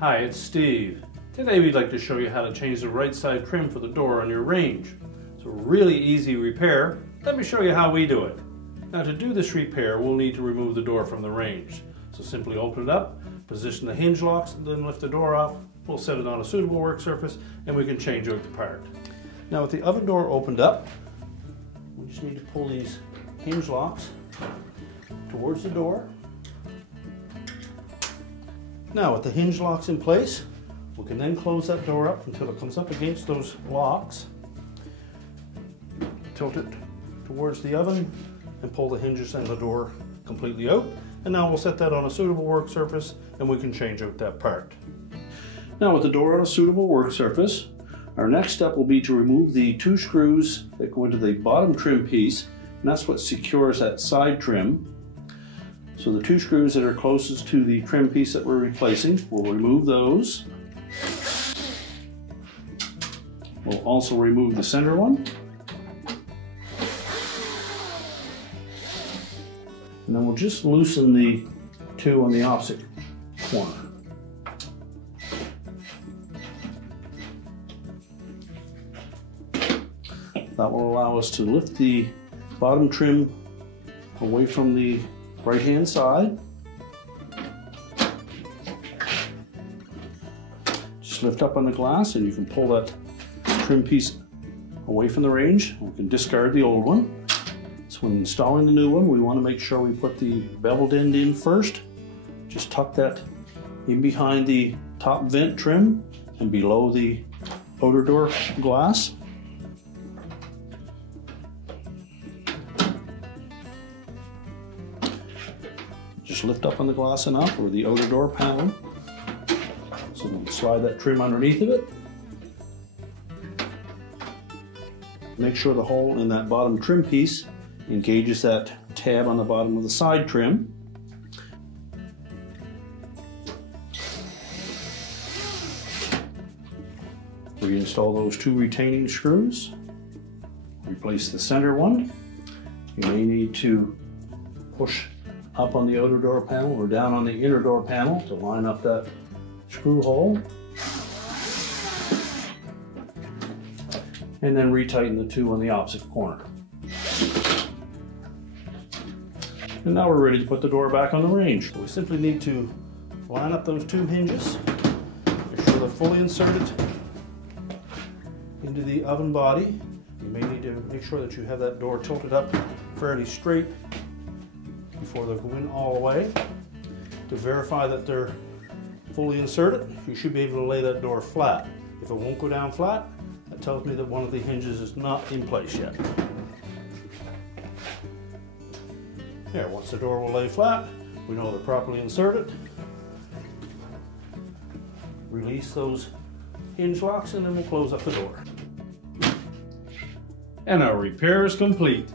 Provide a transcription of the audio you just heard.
Hi, it's Steve. Today we'd like to show you how to change the right side trim for the door on your Range. It's a really easy repair. Let me show you how we do it. Now to do this repair, we'll need to remove the door from the Range. So simply open it up, position the hinge locks, and then lift the door off. We'll set it on a suitable work surface and we can change out the part. Now with the oven door opened up, we just need to pull these hinge locks towards the door. Now with the hinge locks in place, we can then close that door up until it comes up against those locks. Tilt it towards the oven and pull the hinges and the door completely out. And now we'll set that on a suitable work surface and we can change out that part. Now with the door on a suitable work surface, our next step will be to remove the two screws that go into the bottom trim piece, and that's what secures that side trim. So the two screws that are closest to the trim piece that we're replacing, we'll remove those. We'll also remove the center one. And then we'll just loosen the two on the opposite corner. That will allow us to lift the bottom trim away from the right-hand side. Just lift up on the glass and you can pull that trim piece away from the Range. We can discard the old one. So when installing the new one, we want to make sure we put the beveled end in first. Just tuck that in behind the top vent trim and below the outer door glass. Just lift up on the glass enough, or the outer door panel, so we can slide that trim underneath of it. Make sure the hole in that bottom trim piece engages that tab on the bottom of the side trim. Reinstall those two retaining screws. Replace the center one. You may need to push up on the outer door panel or down on the inner door panel to line up that screw hole. And then retighten the two on the opposite corner. And now we're ready to put the door back on the Range. So we simply need to line up those two hinges, make sure they're fully inserted into the oven body. You may need to make sure that you have that door tilted up fairly straight before they go in all the way. To verify that they're fully inserted, you should be able to lay that door flat. If it won't go down flat, that tells me that one of the hinges is not in place yet. There, once the door will lay flat, we know they're properly inserted. Release those hinge locks and then we'll close up the door. And our repair is complete.